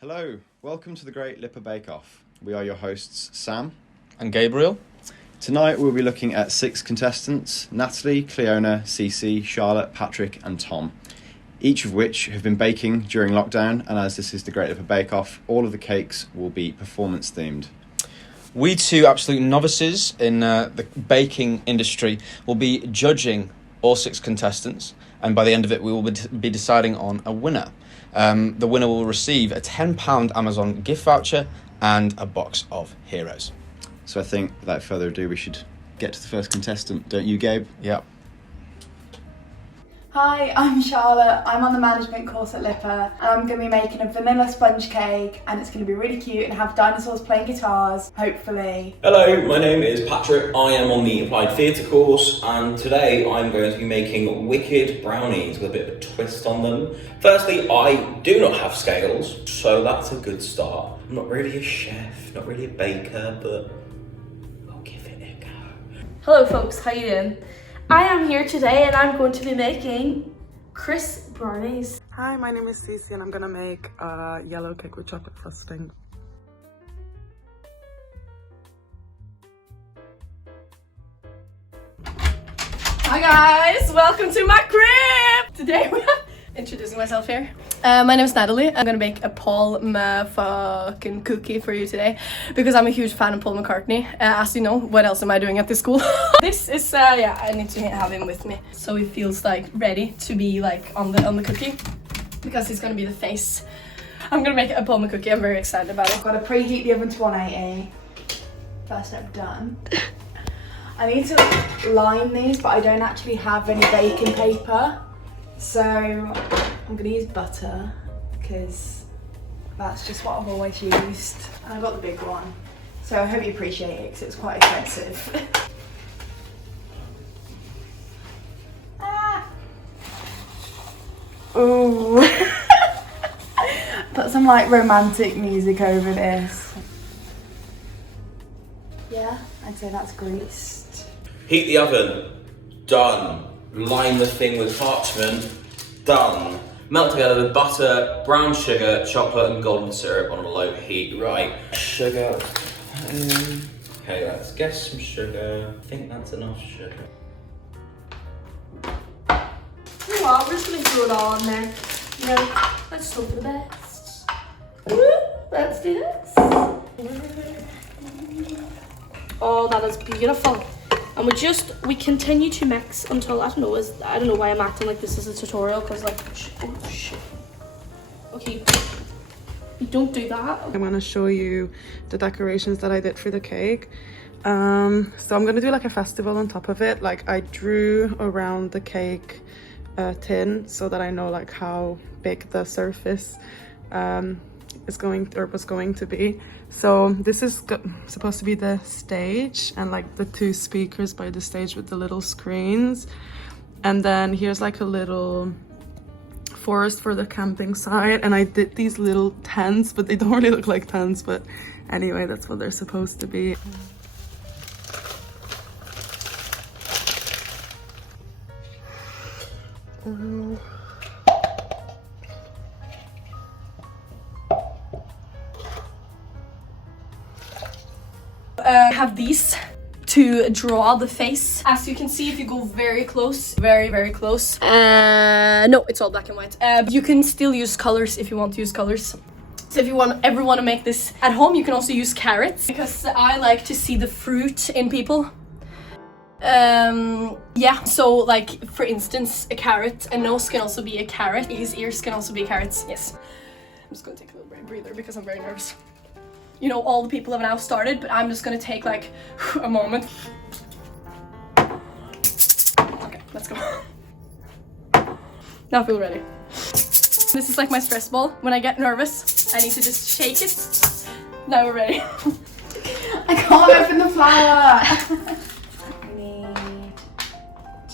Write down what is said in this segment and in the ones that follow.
Hello, welcome to the Great LIPA Bake Off. We are your hosts, Sam and Gabriel. Tonight we'll be looking at 6 contestants, Natalie, Cleona, Cece, Charlotte, Patrick and Tom, each of which have been baking during lockdown, and as this is the Great LIPA Bake Off, all of the cakes will be performance themed. We two absolute novices in the baking industry will be judging all 6 contestants, and by the end of it we will be deciding on a winner. The winner will receive a £10 Amazon gift voucher and a box of Heroes. So I think, without further ado, we should get to the first contestant, don't you, Gabe? Yep. Hi, I'm Charlotte. I'm on the management course at LIPA and I'm going to be making a vanilla sponge cake, and it's going to be really cute and have dinosaurs playing guitars, hopefully. Hello, my name is Patrick. I am on the Applied Theatre course, and today I'm going to be making wicked brownies with a bit of a twist on them. Firstly, I do not have scales, so that's a good start. I'm not really a chef, not really a baker, but I'll give it a go. Hello folks, how you doing? I am here today and I'm going to be making crisp brownies. Hi, my name is Cece and I'm gonna make a yellow cake with chocolate frosting. Hi guys, welcome to my crib! Today we are introducing myself here. My name is Natalie. I'm gonna make a Paul fucking cookie for you today because I'm a huge fan of Paul McCartney. As you know, what else am I doing at this school? This is I need to have him with me so he feels like ready to be like on the cookie because he's gonna be the face. I'm gonna make a Paul McCartney cookie. I'm very excited about it. I've got to preheat the oven to 180. First step done. I need to line these, but I don't actually have any baking paper. So I'm gonna use butter because that's just what I've always used. And I've got the big one. So I hope you appreciate it because it's quite expensive. Ooh. Put some like romantic music over this. Yeah, I'd say that's greased. Heat the oven. Done. Line the thing with parchment. Done. Melt together the butter, brown sugar, chocolate and golden syrup on a low heat. Right. Sugar. Okay, let's get some sugar. I think that's enough sugar. You know what, we're just gonna throw it all in there. You know, let's hope for the best. Woo, let's do this. Oh, that is beautiful. And we continue to mix until, I don't know why I'm acting like this is a tutorial, because like, oh shit. Okay, you don't do that. I'm gonna show you the decorations that I did for the cake. So I'm gonna do like a festival on top of it. Like I drew around the cake tin so that I know like how big the surface was going to be. So this is supposed to be the stage and like the 2 speakers by the stage with the little screens, and then here's like a little forest for the camping side, and I did these little tents, but they don't really look like tents, but anyway, that's what they're supposed to be. Have these to draw the face. As you can see, if you go very close, very close. No, it's all black and white. You can still use colors if you want to use colors. So if you ever want to make this at home, you can also use carrots because I like to see the fruit in people. Yeah, so like for instance, a carrot, a nose can also be a carrot, his ears can also be carrots. Yes. I'm just gonna take a little breather because I'm very nervous. You know, all the people have now started, but I'm just gonna take like a moment. Okay, let's go. Now I feel ready. This is like my stress ball. When I get nervous, I need to just shake it. Now we're ready. I can't open the flour. I need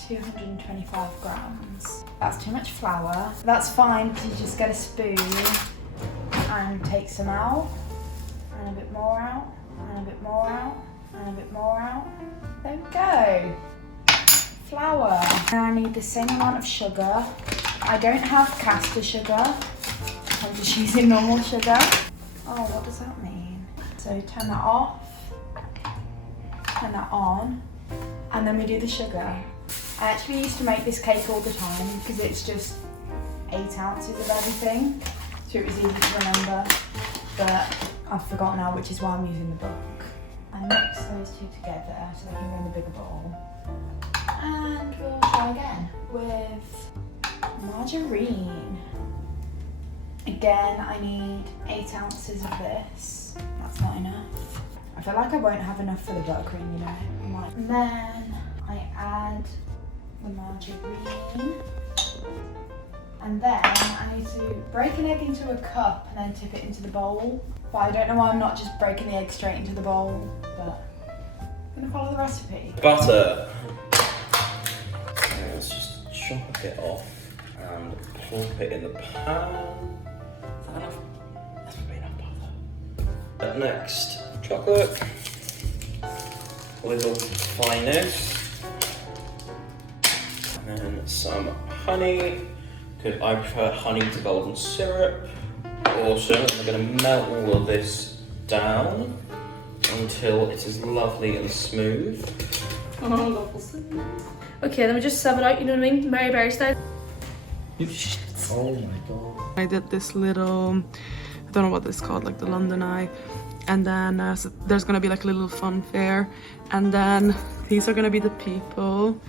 225 grams. That's too much flour. That's fine because you just get a spoon and take some out. And a bit more out, and a bit more out, and a bit more out. There we go. Flour. Now I need the same amount of sugar. I don't have caster sugar. I'm just using normal sugar. Oh, what does that mean? So turn that off, turn that on, and then we do the sugar. I actually used to make this cake all the time because it's just 8 ounces of everything, so it was easy to remember, but I've forgotten now, which is why I'm using the book. I mix those two together so they can go in the bigger bowl. And we'll try again with margarine. Again, I need 8 ounces of this. That's not enough. I feel like I won't have enough for the buttercream, you know. And then I add the margarine. And then I need to break an egg into a cup and then tip it into the bowl. But I don't know why I'm not just breaking the egg straight into the bowl, but I'm gonna follow the recipe. Butter. Let's just chop a bit off and plop it in the pan. Is that enough? That's probably enough butter. Next, chocolate. A little fineness. And then some honey. Because I prefer honey to golden syrup. Awesome. I'm going to melt all of this down until it is lovely and smooth. Okay, then we just serve it out, you know what I mean? Mary Berry style. Oh my god. I did this little, I don't know what this is called, like the London Eye. And then so there's gonna be like a little fun fair. And then these are gonna be the people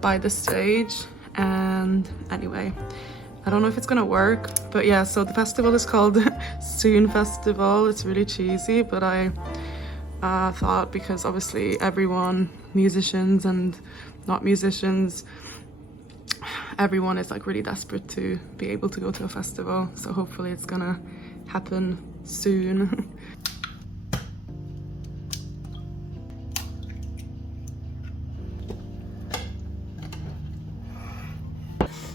by the stage. And anyway, I don't know if it's gonna work, but yeah, so the festival is called Soon Festival. It's really cheesy, but I thought, because obviously everyone, musicians and not musicians, everyone is like really desperate to be able to go to a festival, so hopefully it's gonna happen soon.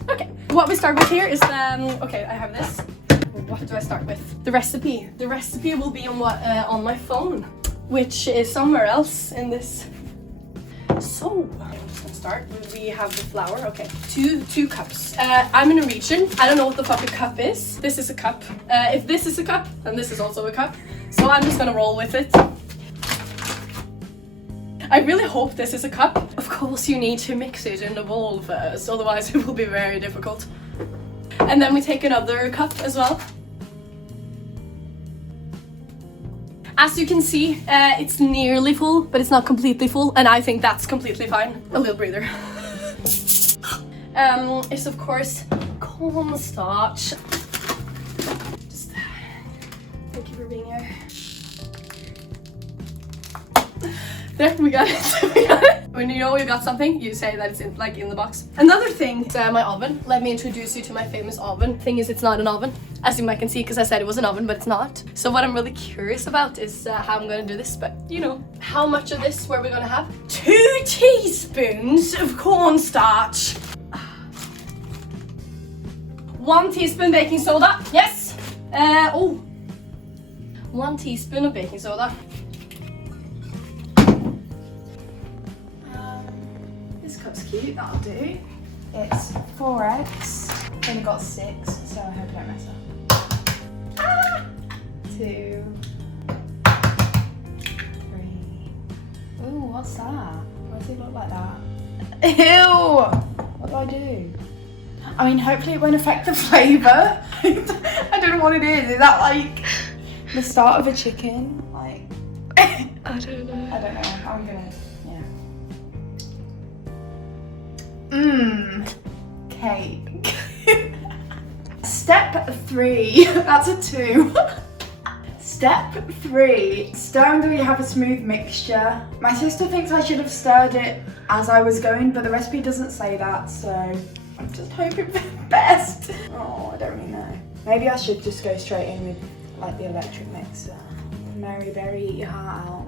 Okay, what we start with here is okay, I have this. What do I start with? The recipe. The recipe will be on on my phone, which is somewhere else in this. So let's start. We have the flour. Okay, two cups. I'm in a region. I don't know what the fuck a cup is. This is a cup. If this is a cup, then this is also a cup. So I'm just gonna roll with it. I really hope this is a cup. Of course, you need to mix it in the bowl first, otherwise it will be very difficult. And then we take another cup as well. As you can see, it's nearly full, but it's not completely full, and I think that's completely fine. A little breather. It's of course cornstarch. Just thank you for being here. There, we got it. We got it. When you know you got something, you say that it's in the box. Another thing is my oven. Let me introduce you to my famous oven. Thing is, it's not an oven, as you might can see, because I said it was an oven, but it's not. So what I'm really curious about is how I'm gonna do this, but you know, how much of this were we gonna have? 2 teaspoons of cornstarch. 1 teaspoon baking soda. Yes. 1 teaspoon of baking soda. This cup's cute, that'll do. It's 4 eggs. Only got 6, so I hope I don't mess up. 2, 3. Ooh, what's that? Why does it look like that? Ew! What do I do? I mean, hopefully it won't affect the flavour. I don't know what it is. Is that like the start of a chicken? Like, I don't know. I don't know. I'm gonna, yeah. Cake. Step 3. That's a 2. Step 3. Stir until you have a smooth mixture. My sister thinks I should have stirred it as I was going, but the recipe doesn't say that, so I'm just hoping for the best. Oh, I don't really know. Maybe I should just go straight in with like the electric mixer. Mary Berry, eat your heart out.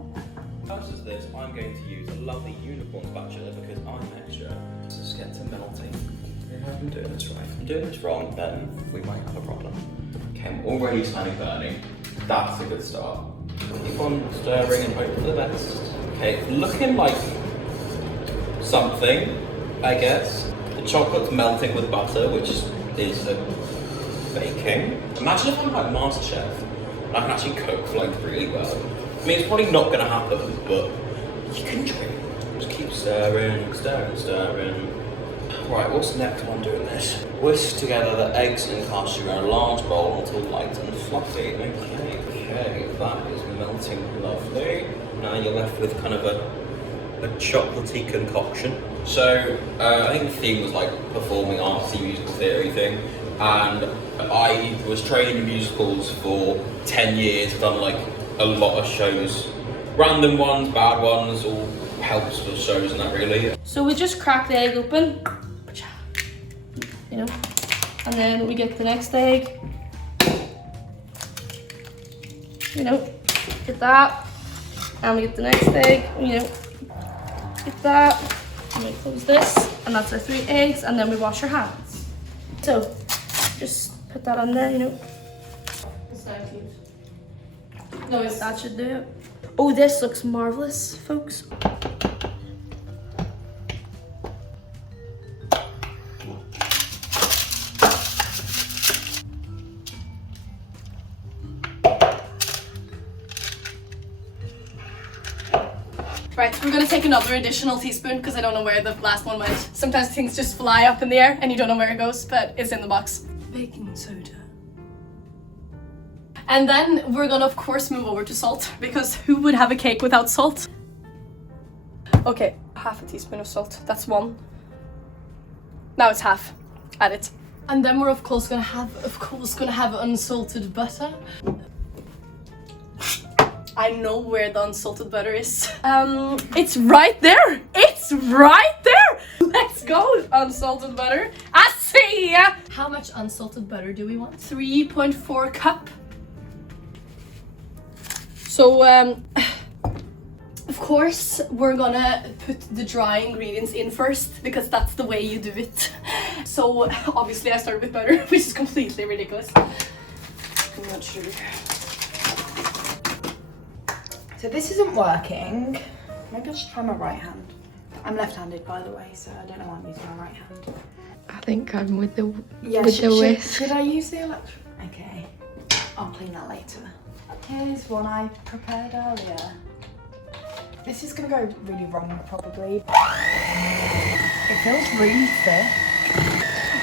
First as this, I'm going to use a lovely unicorn spatula because I'm extra. Just get to melting. If I'm doing this right. If I'm doing this wrong, then we might have a problem. Okay, I'm already smelling burning. That's a good start. Keep on stirring and hope for the best. Okay, it's looking like something, I guess. The chocolate's melting with butter, which is a baking. Imagine if I'm like MasterChef and I can actually cook like really well. I mean, it's probably not gonna happen, but you can try. Just keep stirring, stirring, stirring. Right, what's next while I'm doing this? Whisk together the eggs and cast sugar in a large bowl until light and fluffy. Okay, that is melting lovely. Now you're left with kind of a chocolatey concoction. So I think the theme was like performing arts, musical theory thing, and I was trained in musicals for 10 years. I've done like a lot of shows, random ones, bad ones, all helps for shows and that really. So we just crack the egg open, you know, and then we get the next egg, you know, get that, and we get the next egg, you know, get that, and we close this, and that's our 3 eggs, and then we wash our hands. So just put that on there, you know. It's not cute. No, that should do it. Oh, this looks marvelous, folks. Right, we're gonna take another additional teaspoon because I don't know where the last one went. Sometimes things just fly up in the air and you don't know where it goes, but it's in the box. Baking soda. And then we're gonna of course move over to salt, because who would have a cake without salt? Okay, half a teaspoon of salt, that's 1. Now it's half, add it. And then we're of course gonna have unsalted butter. I know where the unsalted butter is. It's right there! It's right there! Let's go, unsalted butter. I see ya! How much unsalted butter do we want? 3.4 cup. So, of course, we're gonna put the dry ingredients in first, because that's the way you do it. So, obviously I started with butter, which is completely ridiculous. Too much sugar. So this isn't working. Maybe I should try my right hand. I'm left-handed, by the way, so I don't know why I'm using my right hand. I think I'm with the whisk. Should I use the electric? Okay, I'll clean that later. Here's one I prepared earlier. This is gonna go really wrong, probably. It feels really thick.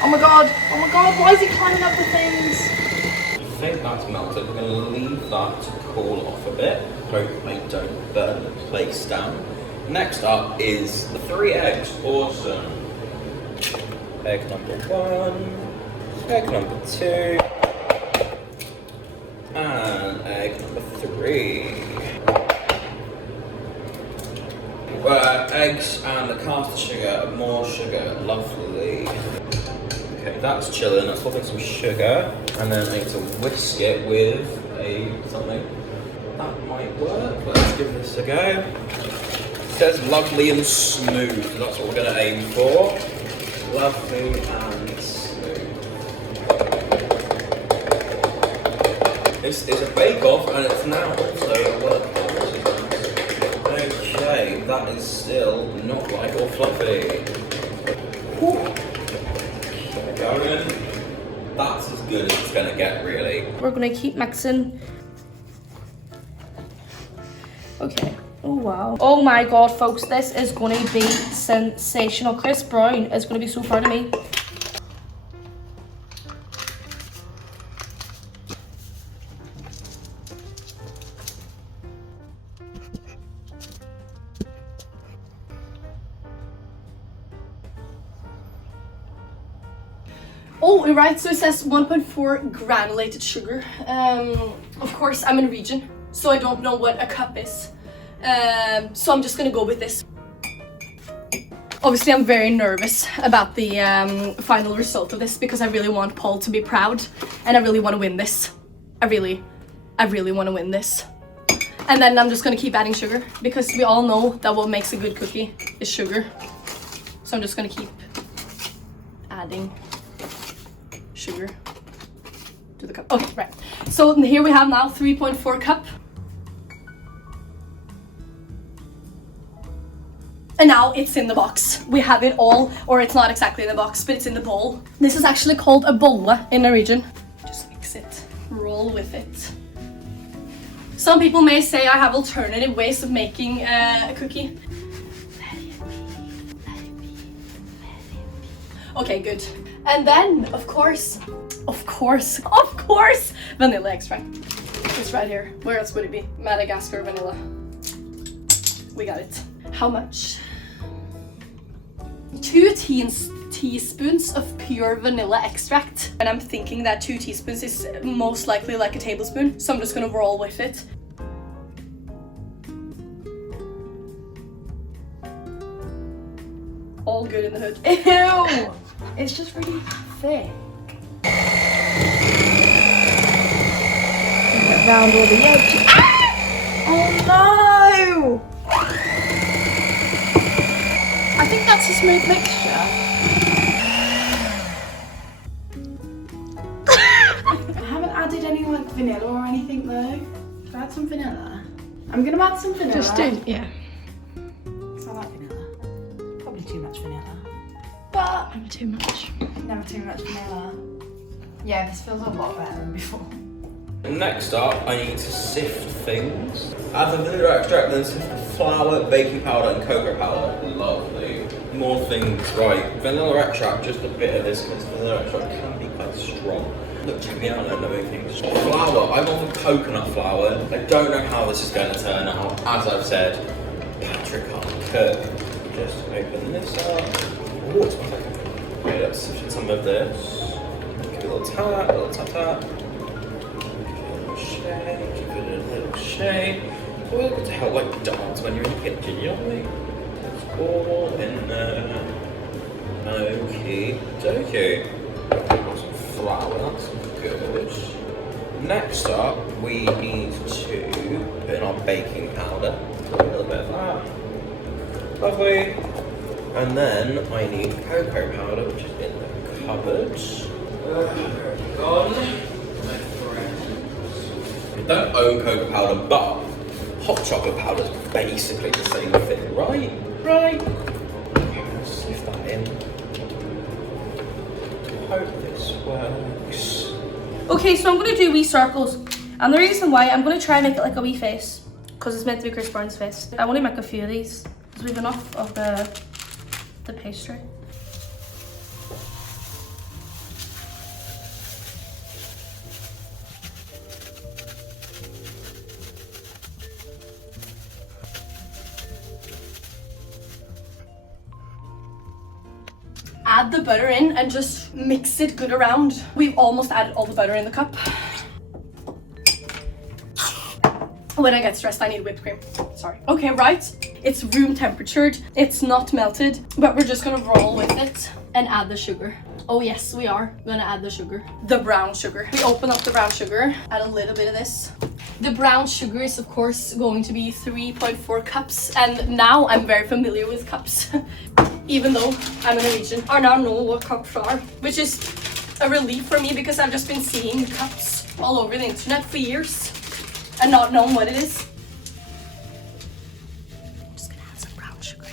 Oh my god, why is it climbing up the things? I think that's melted. We're going to leave that to cool off a bit. Hopefully don't burn the place down. Next up is the 3 eggs. Awesome. Egg number 1, egg number 2, and egg number 3. Eggs and the caster sugar, more sugar, lovely. Okay, that's chilling. Let's pop in some sugar, and then I need to whisk it with something. That might work. Let's give this a go. It says lovely and smooth. That's what we're going to aim for. Lovely and smooth. This is a bake-off, and it's now also a work. Okay, that is still not quite all fluffy. Going. That's as good as it's gonna get, really. We're gonna keep mixing. Okay. Oh wow. Oh my god, folks, this is gonna be sensational. Chris Brown is gonna be so proud of me. Oh, right, so it says 1.4 granulated sugar. Of course, I'm in region, so I don't know what a cup is. So I'm just gonna go with this. Obviously, I'm very nervous about the final result of this, because I really want Paul to be proud, and I really want to win this. I really want to win this. And then I'm just gonna keep adding sugar, because we all know that what makes a good cookie is sugar. So I'm just gonna keep adding sugar to the cup. Okay, right. So here we have now 3.4 cup. And now it's in the box. We have it all, or it's not exactly in the box, but it's in the bowl. This is actually called a bolle in Norwegian. roll with it. Some people may say I have alternative ways of making a cookie. Okay, good. And then, of course, vanilla extract. It's right here. Where else would it be? Madagascar vanilla. We got it. How much? 2 teaspoons of pure vanilla extract. And I'm thinking that 2 teaspoons is most likely like a tablespoon. So I'm just gonna roll with it. All good in the hood. Ew! It's just really thick. Get round all the edges. Ah! Oh no! I think that's a smooth mixture. I haven't added any like vanilla or anything though. Should I add some vanilla? I'm gonna add some vanilla. Just do, yeah. So I like vanilla. Probably too much vanilla. But Never too much. never too much vanilla. Yeah, this feels a lot better than before. Next up, I need to sift things. Add the vanilla extract, then sift the flour, baking powder, and cocoa powder. Lovely. More things, right. Vanilla extract, just a bit of this, because vanilla extract can be quite strong. Look, check me out, I know things. Flour, I'm on the coconut flour. I don't know how this is going to turn out. As I've said, Patrick can't cook. Just open this up. Oh, it smells like a... Okay, let's sift some of this. Give it a little tap, a little tap tap. Shake, give it a little shake. Oh, good to help like dance when you're in the kitchen, you know what I mean? It's all in there. Okay, okay. Got some flour, that's good. Next up, we need to put in our baking powder. A little bit of that. Lovely. And then I need cocoa powder, which is in the cupboard. Gone. I don't own cocoa powder, but hot chocolate powder is basically the same thing, right? Right. Let's sift that in. Hope this works. Okay, so I'm gonna do wee circles. And the reason why, I'm gonna try and make it like a wee face. Because it's meant to be Chris Brown's face. I want to make a few of these. Because we've enough of the pastry. Add the butter in and just mix it good around. We've almost added all the butter in the cup. When I get stressed, I need whipped cream. Sorry. Okay, right. It's room temperatured. It's not melted, but we're just gonna roll with it and add the sugar. Oh yes, we are gonna add the sugar. The brown sugar. We open up the brown sugar, add a little bit of this. The brown sugar is of course going to be 3.4 cups, and now I'm very familiar with cups. Even though I'm a Norwegian, I now know what cups are, which is a relief for me because I've just been seeing cups all over the internet for years and not knowing what it is. I'm just gonna add some brown sugar.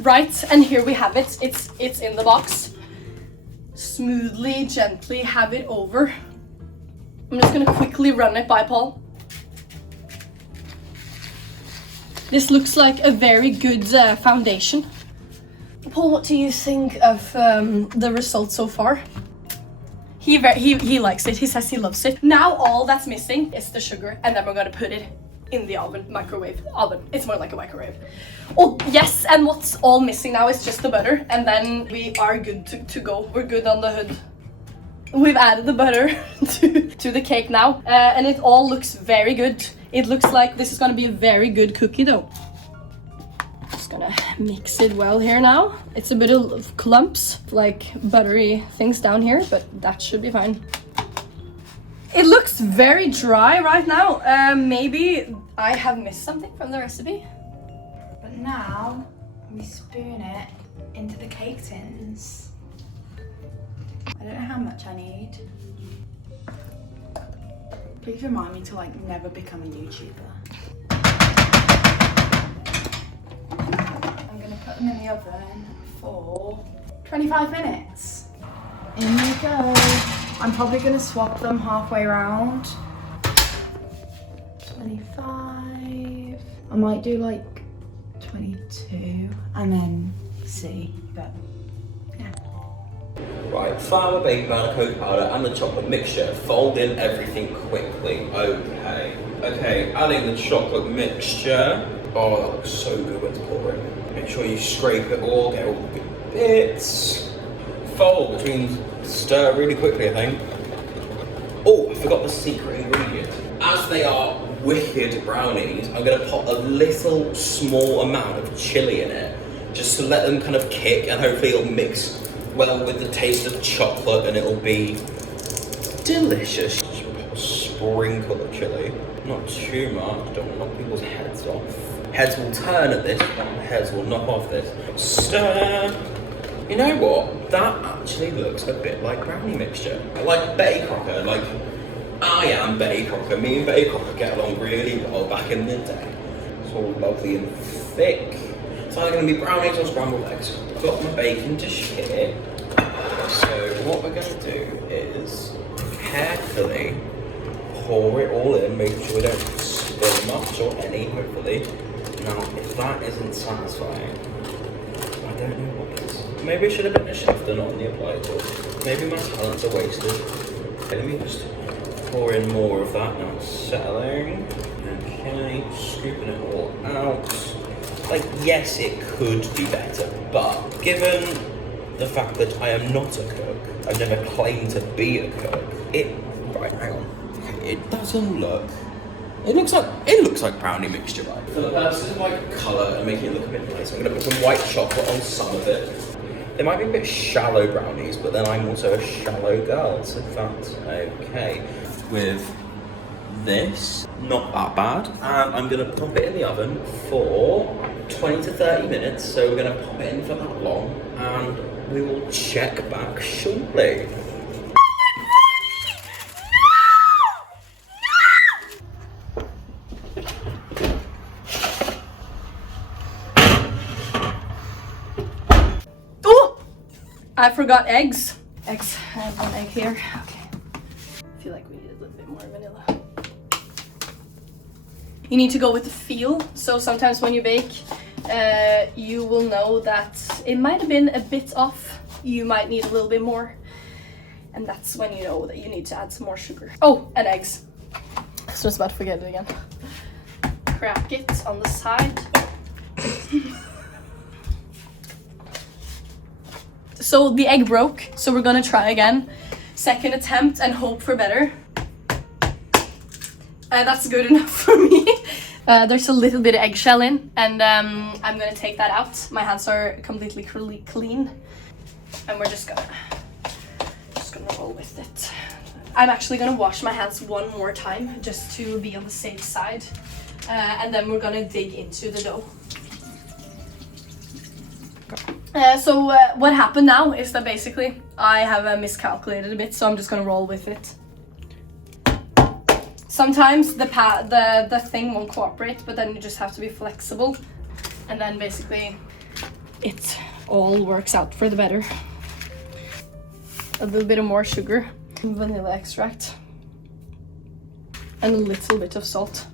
Right, and here we have it. It's in the box. Smoothly, gently have it over. I'm just gonna quickly run it by Paul. This looks like a very good foundation. Paul, what do you think of the result so far? He likes it. He says he loves it. Now all that's missing is the sugar, and then we're gonna put it in the oven, microwave oven. It's more like a microwave. Oh yes, and what's all missing now is just the butter, and then we are good to go. We're good on the hood. We've added the butter to the cake now, and it all looks very good. It looks like this is gonna be a very good cookie though. Just gonna mix it well here now. It's a bit of clumps, like buttery things down here, but that should be fine. It looks very dry right now. Maybe I have missed something from the recipe. But now we spoon it into the cake tins. I don't know how much I need. Please remind me to like never become a YouTuber. I'm gonna put them in the oven for 25 minutes. In we go. I'm probably gonna swap them halfway around. 25. I might do like 22 and then see, but yeah. Right, flour, baking powder, cocoa powder, and the chocolate mixture. Fold in everything quickly. Okay, adding the chocolate mixture. Oh, that looks so good when it's pouring. Make sure you scrape it all, get all the good bits. Fold, which means stir really quickly, I think. Oh, I forgot the secret ingredient. As they are wicked brownies, I'm going to put a little small amount of chili in it, just to let them kind of kick, and hopefully it'll mix well with the taste of chocolate and it'll be delicious. Just put a sprinkle of chili, not too much, don't want to knock people's heads off. Heads will turn at this, but heads will knock off this. Stir. You know what? That actually looks a bit like brownie mixture. I like Betty Crocker, like I am Betty Crocker. Me and Betty Crocker get along really well back in the day. It's all lovely and thick. It's either going to be brownies or scrambled eggs. I've got my baking dish here. So what we're going to do is carefully pour it all in, making sure we don't spill much or any, hopefully. Now, if that isn't satisfying, I don't know what is. Maybe I should have been a chef and not on the applied tool. Maybe my talents are wasted. Let me just pour in more of that. Now it's settling. Okay, scooping it all out. Like, yes, it could be better, but given the fact that I am not a cook, I've never claimed to be a cook, right, hang on. It doesn't look, it looks like brownie mixture, right? For the purposes of like colour and making it look a bit nice, I'm gonna put some white chocolate on some of it. They might be a bit shallow brownies, but then I'm also a shallow girl, so that's okay. With this, not that bad. And I'm gonna pop it in the oven for 20 to 30 minutes. So we're gonna pop it in for that long and we will check back shortly. Oh! I forgot eggs. Eggs, I have one egg here. Okay. I feel like we need a little bit more vanilla. You need to go with the feel. So sometimes when you bake, you will know that it might have been a bit off. You might need a little bit more. And that's when you know that you need to add some more sugar. Oh, and eggs. I was just about to forget it again. Crack it on the side. So the egg broke, so we're gonna try again. Second attempt and hope for better. That's good enough for me. There's a little bit of eggshell in, and I'm gonna take that out. My hands are completely clean, and we're just gonna roll with it. I'm actually gonna wash my hands one more time just to be on the safe side, and then we're gonna dig into the dough. So what happened now is that basically I have miscalculated a bit, so I'm just gonna roll with it. Sometimes the thing won't cooperate, but then you just have to be flexible, and then basically it all works out for the better. A little bit of more sugar, vanilla extract, and a little bit of salt.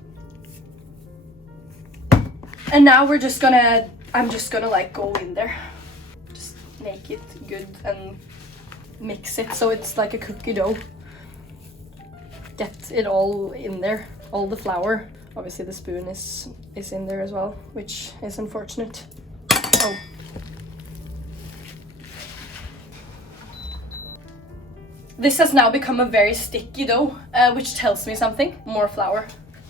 And now I'm just gonna like go in there. Just make it good and mix it so it's like a cookie dough. Get it all in there, all the flour. Obviously the spoon is in there as well, which is unfortunate. Oh. This has now become a very sticky dough, which tells me something. More flour.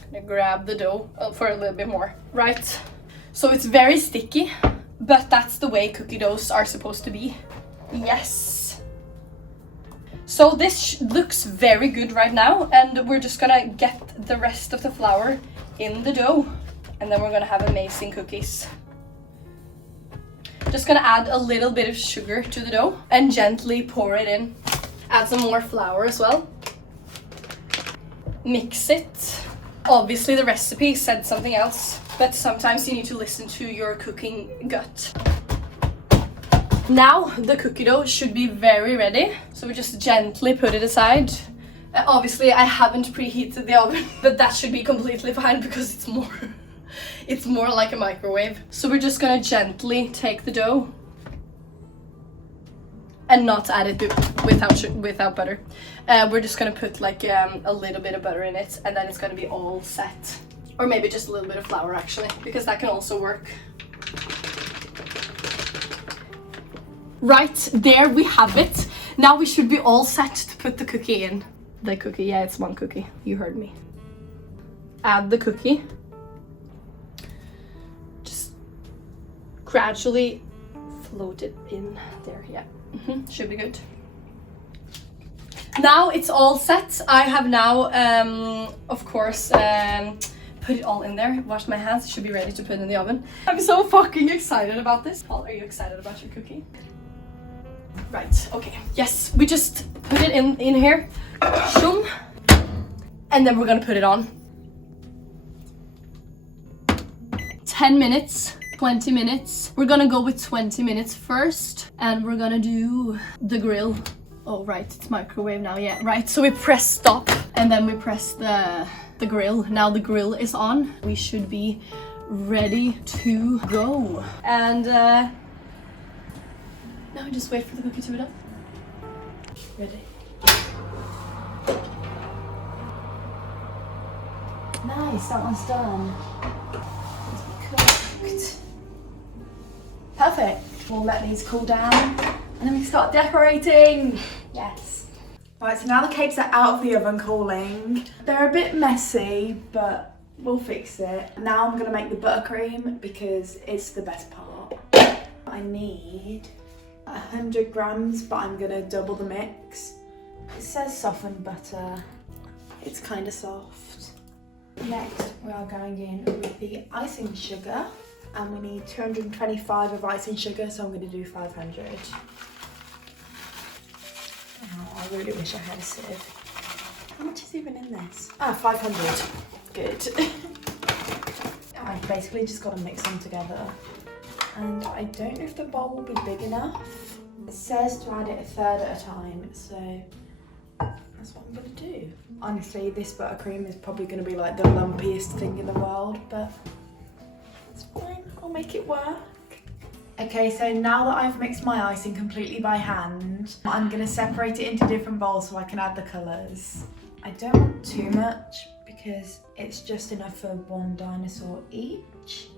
I'm gonna grab the dough for a little bit more. Right, so it's very sticky, but that's the way cookie doughs are supposed to be. Yes. So this looks very good right now, and we're just gonna get the rest of the flour in the dough, and then we're gonna have amazing cookies. Just gonna add a little bit of sugar to the dough and gently pour it in. Add some more flour as well. Mix it. Obviously the recipe said something else, but sometimes you need to listen to your cooking gut. Now the cookie dough should be very ready. So we just gently put it aside. Obviously I haven't preheated the oven, but that should be completely fine because it's more like a microwave. So we're just gonna gently take the dough and not add it without butter. We're just gonna put like a little bit of butter in it, and then it's gonna be all set. Or maybe just a little bit of flour actually, because that can also work. Right, there we have it. Now we should be all set to put the cookie in. The cookie, yeah, it's one cookie. You heard me. Add the cookie. Just gradually float it in there, yeah. Should be good. Now it's all set. I have now, of course, put it all in there. Washed my hands. It should be ready to put in the oven. I'm so fucking excited about this. Paul, are you excited about your cookie? Right, okay. Yes, we just put it in here. Shoom. And then we're gonna put it on. 10 minutes. 20 minutes. We're gonna go with 20 minutes first, and we're gonna do the grill. Oh right, it's microwave now, yeah, right. So we press stop, and then we press the grill. Now the grill is on. We should be ready to go. And now just wait for the cookie to be done. Ready. Nice, that one's done. Cooked. Perfect. We'll let these cool down and then we can start decorating. Yes. Right, so now the cakes are out of the oven cooling. They're a bit messy, but we'll fix it. Now I'm gonna make the buttercream because it's the best part. I need 100 grams, but I'm gonna double the mix. It says softened butter. It's kind of soft. Next, we are going in with the icing sugar. And we need 225 of icing sugar, so I'm going to do 500. Oh, I really wish I had a sieve. How much is even in this? 500. Good. I've basically just got to mix them together. And I don't know if the bowl will be big enough. It says to add it a third at a time, so that's what I'm going to do. Honestly, this buttercream is probably going to be like the lumpiest thing in the world, but it's fine, I'll make it work. Okay, so now that I've mixed my icing completely by hand, I'm gonna separate it into different bowls so I can add the colours. I don't want too much because it's just enough for one dinosaur each.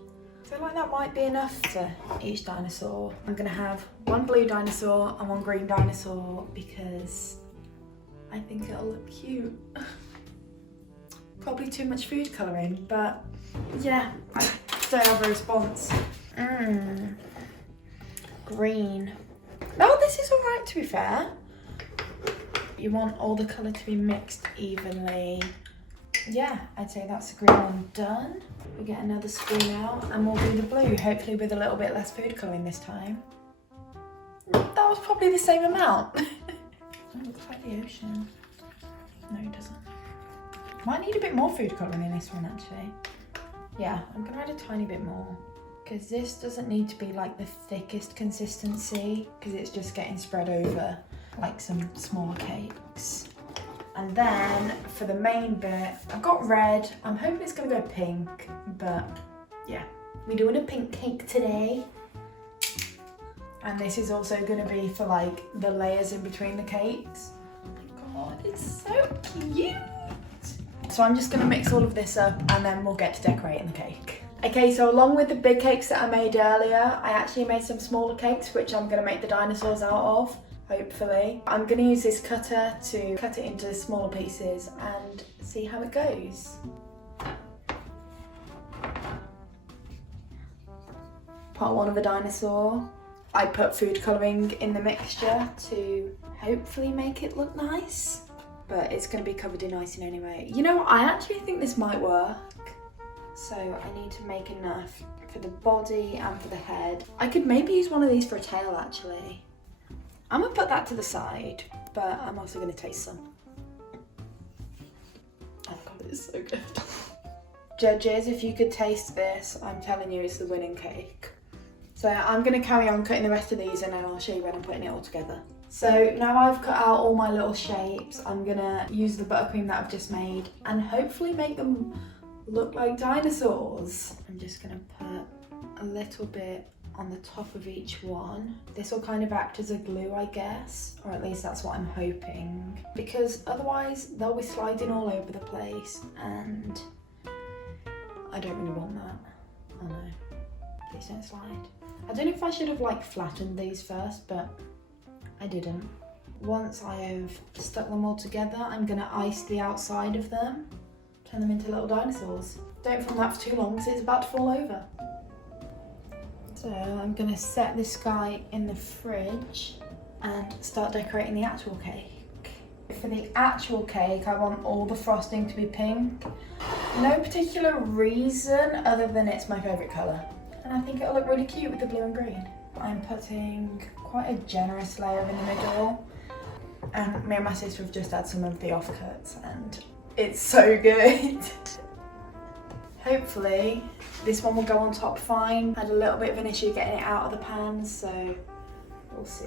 I feel like that might be enough for each dinosaur. I'm gonna have one blue dinosaur and one green dinosaur because I think it'll look cute. Probably too much food colouring, but yeah. Don't have a response. Green. Oh, this is alright to be fair. You want all the colour to be mixed evenly. Yeah, I'd say that's the green one done. We get another spoon out and we'll do the blue, hopefully with a little bit less food colouring this time. That was probably the same amount. It looks like the ocean. No, it doesn't. Might need a bit more food colouring in this one actually. Yeah, I'm gonna add a tiny bit more because this doesn't need to be like the thickest consistency because it's just getting spread over like some smaller cakes. And then for the main bit, I've got red. I'm hoping it's gonna go pink, but yeah, we're doing a pink cake today. And this is also gonna be for like the layers in between the cakes. Oh my God, it's so cute. So I'm just gonna mix all of this up and then we'll get to decorating the cake. Okay, so along with the big cakes that I made earlier, I actually made some smaller cakes which I'm gonna make the dinosaurs out of, hopefully. I'm gonna use this cutter to cut it into smaller pieces and see how it goes. Part one of a dinosaur. I put food colouring in the mixture to hopefully make it look nice. But it's going to be covered in icing anyway. You know what, I actually think this might work. So I need to make enough for the body and for the head. I could maybe use one of these for a tail actually. I'm going to put that to the side, but I'm also going to taste some. Oh God, it's so good. Judges, if you could taste this, I'm telling you it's the winning cake. So I'm going to carry on cutting the rest of these and then I'll show you when I'm putting it all together. So now I've cut out all my little shapes, I'm going to use the buttercream that I've just made and hopefully make them look like dinosaurs. I'm just going to put a little bit on the top of each one. This will kind of act as a glue, I guess, or at least that's what I'm hoping, because otherwise they'll be sliding all over the place and I don't really want that. Oh no, please don't slide. I don't know if I should have like flattened these first, but I didn't. Once I have stuck them all together, I'm gonna ice the outside of them, turn them into little dinosaurs. Don't film that for too long because it's about to fall over. So I'm gonna set this guy in the fridge and start decorating the actual cake. For the actual cake, I want all the frosting to be pink. No particular reason other than it's my favourite colour. And I think it'll look really cute with the blue and green. I'm putting quite a generous layer in the middle. And me and my sister have just had some of the offcuts and it's so good. Hopefully this one will go on top fine. I had a little bit of an issue getting it out of the pan, so we'll see.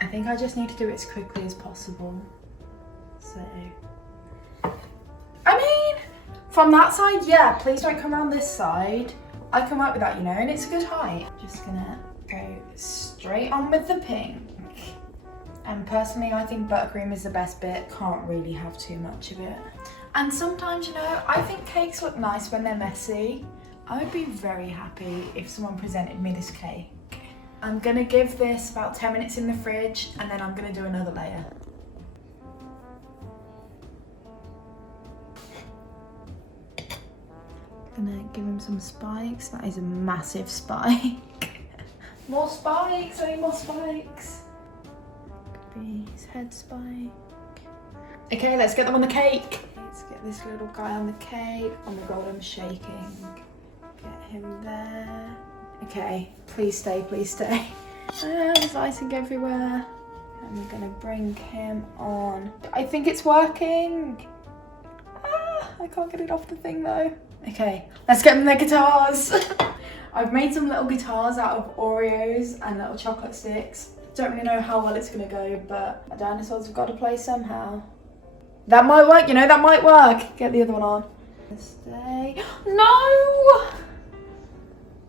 I think I just need to do it as quickly as possible. So, I mean, from that side, yeah, please don't come around this side. I can work with that, you know, and it's a good height. Just gonna go straight on with the pink. And personally, I think buttercream is the best bit. Can't really have too much of it. And sometimes, you know, I think cakes look nice when they're messy. I would be very happy if someone presented me this cake. I'm gonna give this about 10 minutes in the fridge and then I'm gonna do another layer. Gonna give him some spikes. That is a massive spike. More spikes, I need more spikes. Could be his head spike. Okay, let's get them on the cake. Let's get this little guy on the cake. Oh my god, I'm shaking. Get him there. Okay, please stay, please stay. There's icing everywhere. I'm gonna bring him on. I think it's working. I can't get it off the thing though. Okay, let's get them their guitars. I've made some little guitars out of Oreos and little chocolate sticks. Don't really know how well it's gonna go, but my dinosaurs have got to play somehow. That might work, you know, that might work. Get the other one on. Stay. No!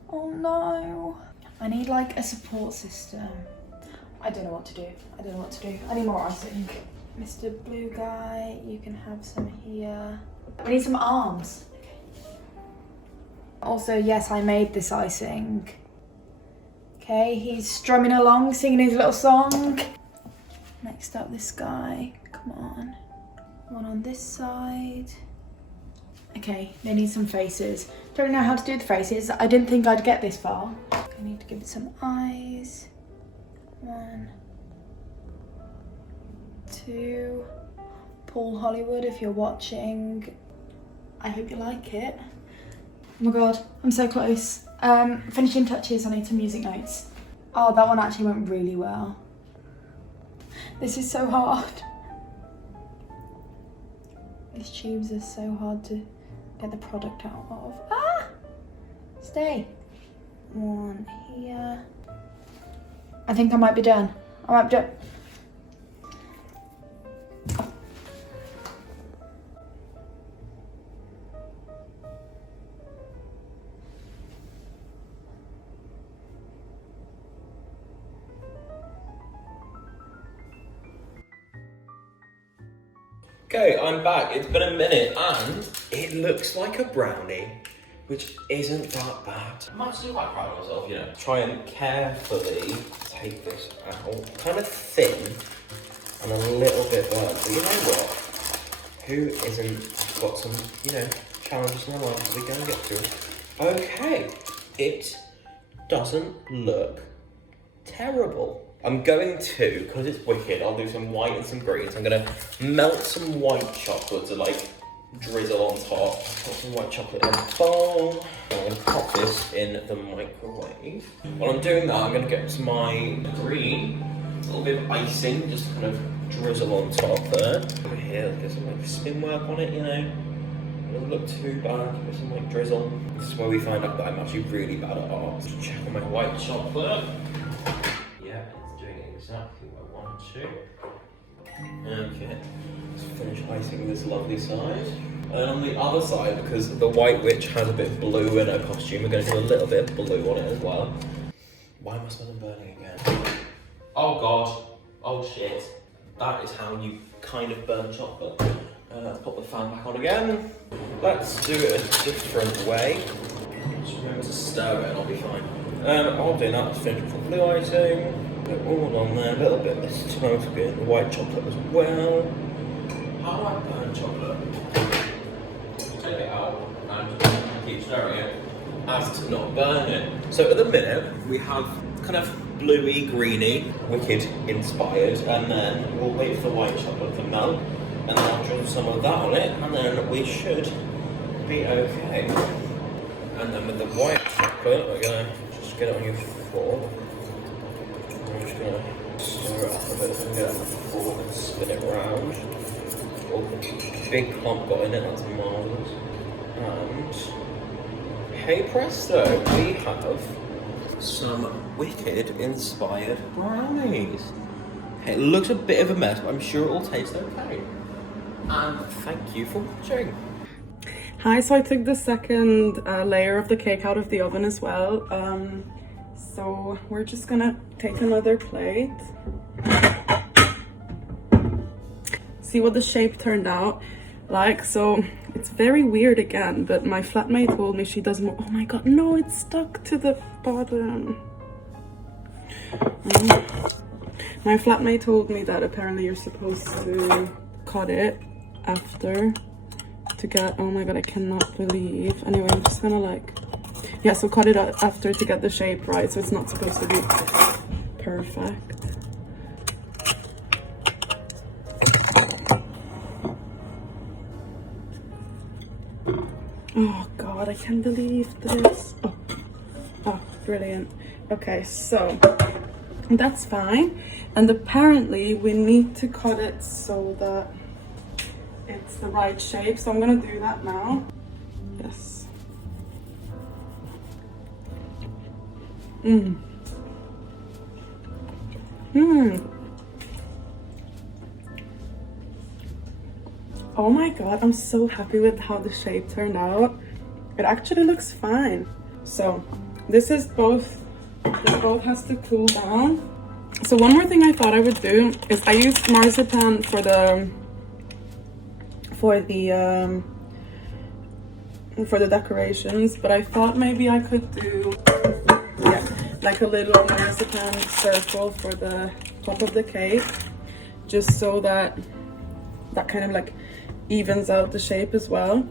Oh no. I need like a support system. I don't know what to do. I don't know what to do. I need more icing. Mr. Blue Guy, you can have some here. We need some arms. Also, yes, I made this icing. Okay, he's strumming along, singing his little song. Next up, this guy. Come on. One on this side. Okay, they need some faces. Don't know how to do the faces. I didn't think I'd get this far. I need to give it some eyes. 1, 2. Paul Hollywood, if you're watching, I hope you like it. Oh my god, I'm so close. Finishing touches, I need some music notes. Oh, that one actually went really well. This is so hard. These tubes are so hard to get the product out of. Ah! Stay. 1 here. I think I might be done. I might be done. Okay, I'm back. It's been a minute and it looks like a brownie, which isn't that bad. I'm actually quite proud of myself, you know. Try and carefully take this out. Kind of thin and a little bit burnt. But you know what? Who isn't got some, you know, challenges in their life that we go and get through? Okay, it doesn't look terrible. I'm going to, because it's wicked, I'll do some white and some greens. I'm going to melt some white chocolate to like drizzle on top. Put some white chocolate in a bowl. I'm going to pop this in the microwave. While I'm doing that, I'm going to get my green, a little bit of icing, just kind of drizzle on top there. Over here, get some like spin work on it, you know. Doesn't look too bad. Give it some like drizzle. This is where we find out that I'm actually really bad at art. Just check on my white chocolate. Yeah, it's doing exactly what I want it to. Okay, let's finish icing this lovely side. And on the other side, because the White Witch has a bit of blue in her costume, we're going to do a little bit of blue on it as well. Why am I smelling burning again? Oh god. Oh shit. That is how you kind of burn chocolate. Let's put the fan back on again. Let's do it a different way. Just remember to stir it and I'll be fine. I'll do that. Let's finish with the blue icing. Put it all on there. A little bit of this toast, the white chocolate as well. How do I burn chocolate? Take it out and keep stirring it as to not burn it. So at the minute we have kind of bluey, greeny, Wicked inspired, and then we'll wait for the white chocolate to melt, and then I'll drizzle some of that on it, and then we should be okay. And then with the white chocolate, we're gonna just get it on your fork. I'm just gonna stir it up a bit and get it on the fork and spin it around. Oh, the big clump got in it, that's marvellous. And hey presto, we have some Wicked inspired brownies. It looks a bit of a mess, but I'm sure it will taste okay. And thank you for watching. Hi, so I took the second layer of the cake out of the oven as well. So we're just gonna take another plate. See what the shape turned out like. So it's very weird again, but my flatmate told me she doesn't. Oh my god, no, it's stuck to the bottom. My flatmate told me that apparently you're supposed to cut it after to get. Oh my god, I cannot believe. Anyway, I'm just gonna like, yeah, so cut it after to get the shape right, so it's not supposed to be perfect. Oh god, I can't believe this. Oh, brilliant. Okay, so that's fine. And apparently we need to cut it so that it's the right shape. So I'm gonna do that now. Yes. Oh my god, I'm so happy with how the shape turned out. It actually looks fine. So this both has to cool down. So one more thing I thought I would do is I used marzipan for the decorations, but I thought maybe I could do like a little marzipan circle for the top of the cake, just so that kind of like evens out the shape as well.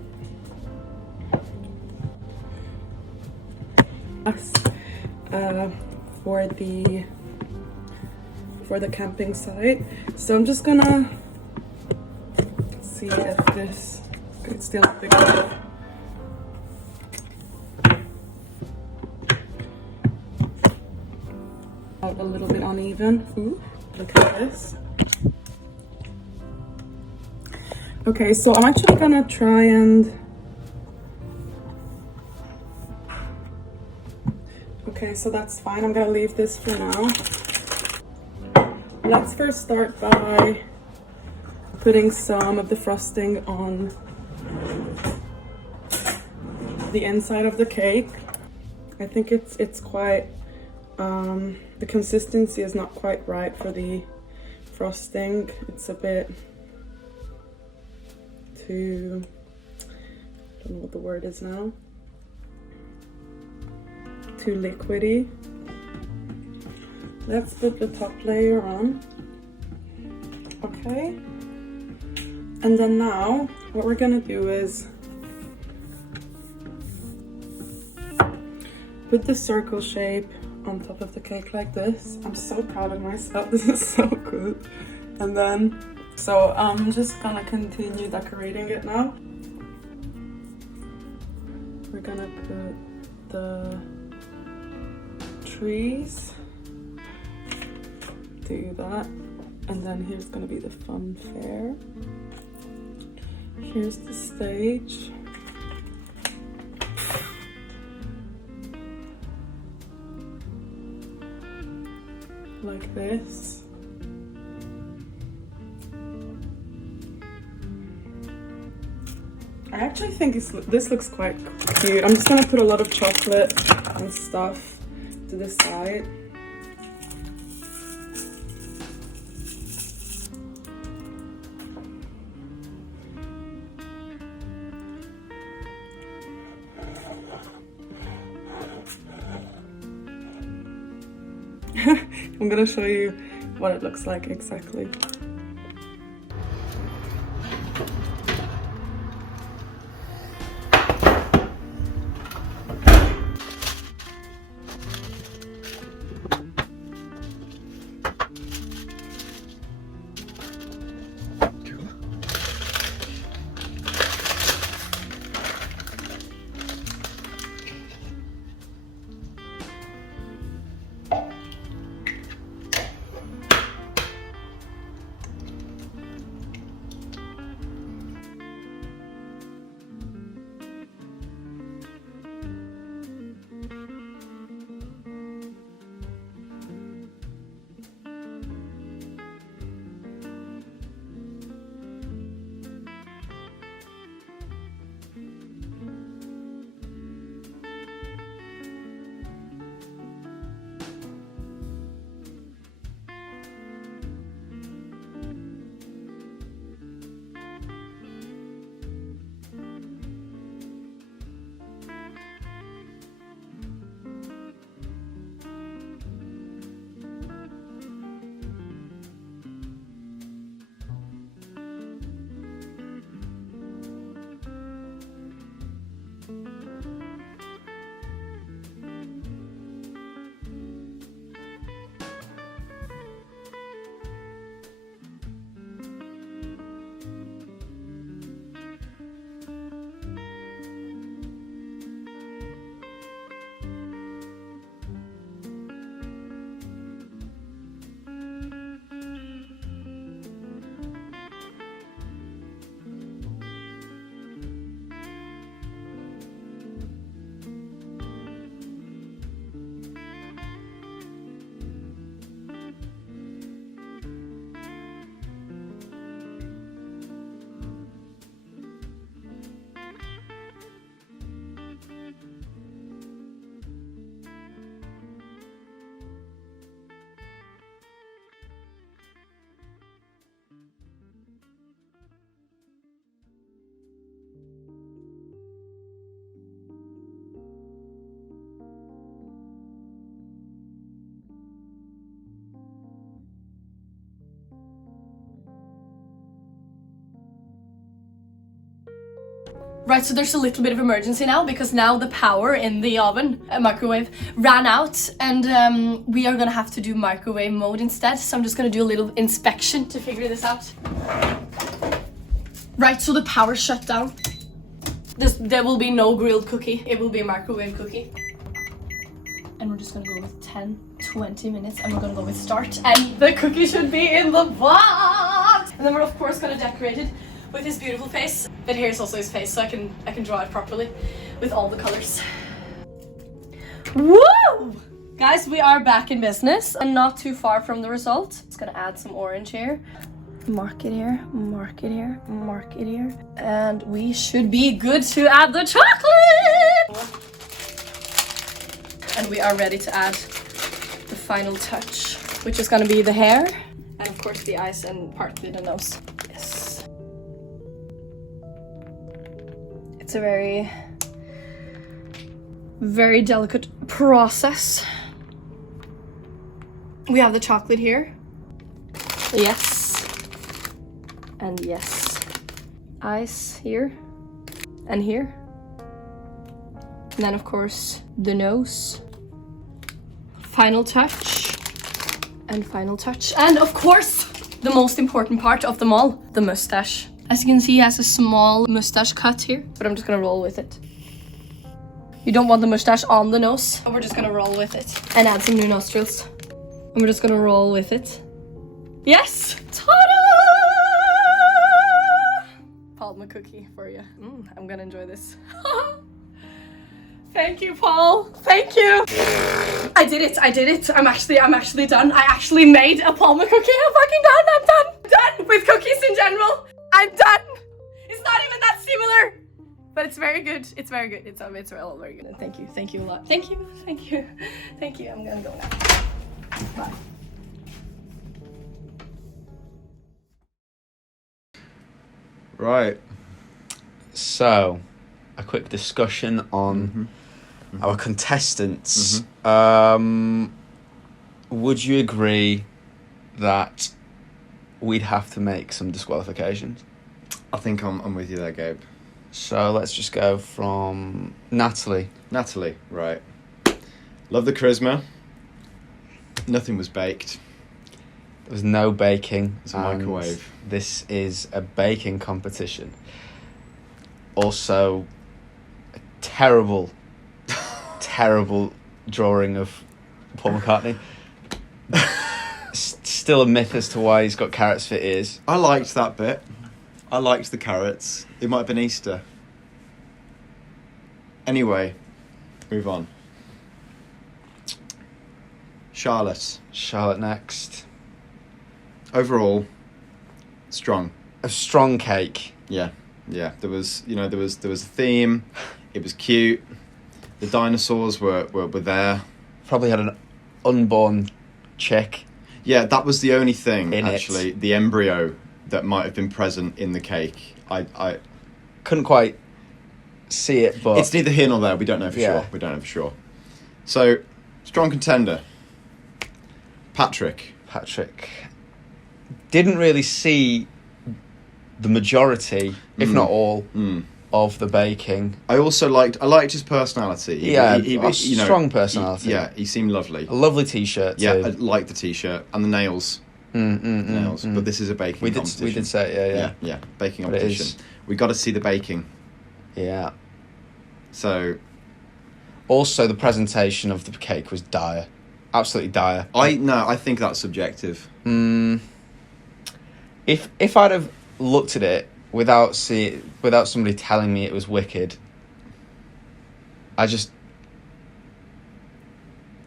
For the camping site. So I'm just gonna see if this it's still big enough. A little bit uneven. Ooh, look at this. Okay, so I'm actually gonna try and okay, so that's fine. I'm gonna leave this for now. Let's first start by putting some of the frosting on the inside of the cake. I think it's quite the consistency is not quite right for the frosting. It's a bit too, I don't know what the word is now, too liquidy. Let's put the top layer on. Okay. And then now what we're gonna do is put the circle shape on top of the cake like this. I'm so proud of myself. This is so good. And then, so I'm just gonna continue decorating it now. We're gonna put the trees. Do that, and then here's gonna be the fun fair. Here's the stage. like this. I actually think this looks quite cute. I'm just gonna put a lot of chocolate and stuff to the side. I'm gonna show you what it looks like exactly. Right, so there's a little bit of emergency now because now the power in the oven, microwave, ran out and we are gonna have to do microwave mode instead. So I'm just gonna do a little inspection to figure this out. Right, so the power shut down. There will be no grilled cookie, it will be a microwave cookie. And we're just gonna go with 10-20 minutes and we're gonna go with start. And the cookie should be in the box! And then we're of course gonna decorate it with his beautiful face. But here's also his face, so I can draw it properly with all the colors. Woo! Guys, we are back in business and not too far from the result. Just gonna add some orange here. Mark it here, mark it here, mark it here. And we should be good to add the chocolate! And we are ready to add the final touch, which is gonna be the hair. And of course the eyes and partly the nose. Yes. It's a very, very delicate process. We have the chocolate here. Yes. And yes. Eyes here. And here. And then of course the nose. Final touch. And final touch. And of course the most important part of them all, the mustache. As you can see, he has a small mustache cut here, but I'm just gonna roll with it. You don't want the mustache on the nose, but we're just gonna roll with it. And add some new nostrils. And we're just gonna roll with it. Yes! Ta-da! Palma cookie for you. I'm gonna enjoy this. Thank you, Paul. Thank you. I did it. I'm actually done. I actually made a Paul cookie. I'm fucking done. I'm done with cookies in general. I'm done. It's not even that similar, but it's very good. It's very good. It's all very good. And thank you a lot. Thank you. I'm gonna go now. Bye. Right. So, a quick discussion on our contestants. Would you agree that we'd have to make some disqualifications? I think I'm with you there, Gabe. So let's just go from Natalie. Natalie, right. Love the charisma. Nothing was baked. There was no baking. It's a microwave. This is a baking competition. Also, a terrible drawing of Paul McCartney. Still a myth as to why he's got carrots for ears. I liked that bit. I liked the carrots. It might have been Easter. Anyway, move on. Charlotte next. overall, strong. A strong cake. Yeah. There was a theme. It was cute. The dinosaurs were there. Probably had an unborn chick. Yeah, that was the only thing, in actually. The embryo that might have been present in the cake. I couldn't quite see it, but it's neither here nor there. We don't know for sure. So, strong contender. Patrick. Didn't really see the majority, if not all, of the baking. I liked his personality. He strong personality. He seemed lovely. A lovely t-shirt too. Yeah, I liked the t-shirt and the nails. Nails. But this is a baking competition. We did say it, yeah. Baking competition. We got to see the baking. Yeah. So. Also, the presentation of the cake was dire. Absolutely dire. I think that's subjective. If I'd have looked at it without somebody telling me it was wicked, I just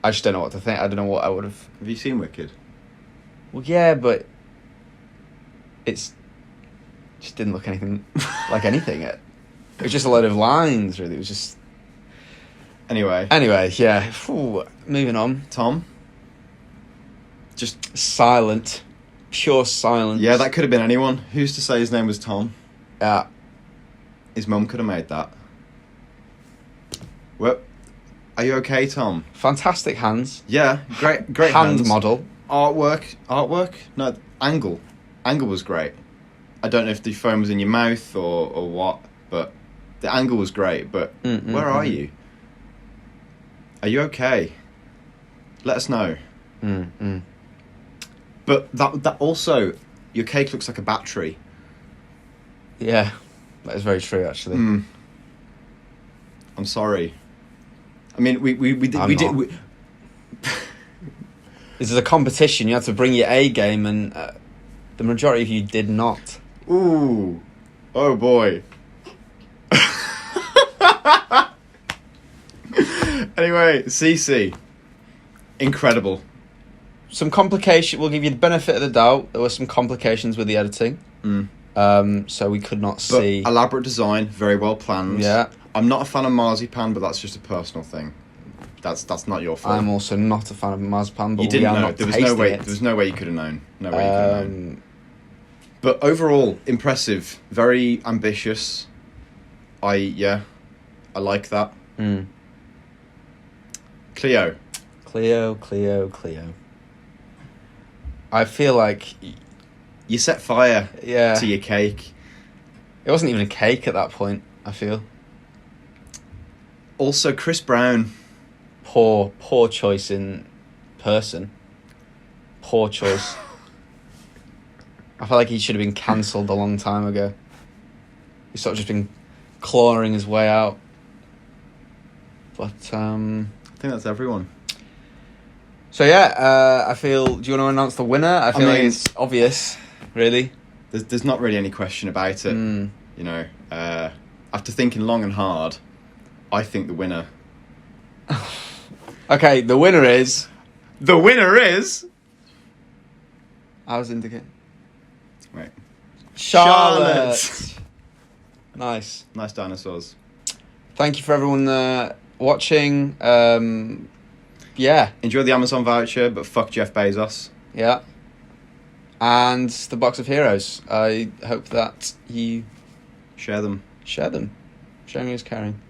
don't know what to think. I don't know what I would have. Have you seen Wicked? Well, yeah, but just didn't look anything like anything. It was just a load of lines, really. It was just. Anyway, yeah. Moving on. Tom. Just silent. Pure silence. Yeah, that could have been anyone. Who's to say his name was Tom? Yeah. His mum could have made that. Well, are you okay, Tom? Fantastic hands. Yeah, great hand hands. model. Artwork? No, angle. Angle was great. I don't know if the phone was in your mouth or what, but the angle was great. But where are you? Are you okay? Let us know. But that also, your cake looks like a battery. Yeah, that is very true, actually. I'm sorry. I mean, we did. This is a competition. You have to bring your A game, and the majority of you did not. Ooh, oh boy. Anyway, CC, incredible. Some complication. We'll give you the benefit of the doubt. There were some complications with the editing, so we could not see. But elaborate design, very well planned. Yeah, I'm not a fan of marzipan, but that's just a personal thing. That's not your fault. I'm also not a fan of marzipan, but you didn't know. Not there was no way. it. There was no way you could have known. No way you could have known. But overall, impressive. Very ambitious. I like that. Cleo. I feel like You set fire to your cake. It wasn't even a cake at that point, I feel. Also, Chris Brown. Poor choice in person. Poor choice. I feel like he should have been cancelled a long time ago. He's sort of just been clawing his way out. But, I think that's everyone. So yeah, I feel. Do you want to announce the winner? I feel like it's obvious, really. There's not really any question about it. You know, after thinking long and hard, I think the winner Okay, the winner is. The winner is. I was indicating. Right. Charlotte. Nice. Nice dinosaurs. Thank you for everyone watching. Yeah. Enjoy the Amazon voucher, but fuck Jeff Bezos. Yeah. And the box of heroes. I hope that you Share them. share them. Sharing is caring.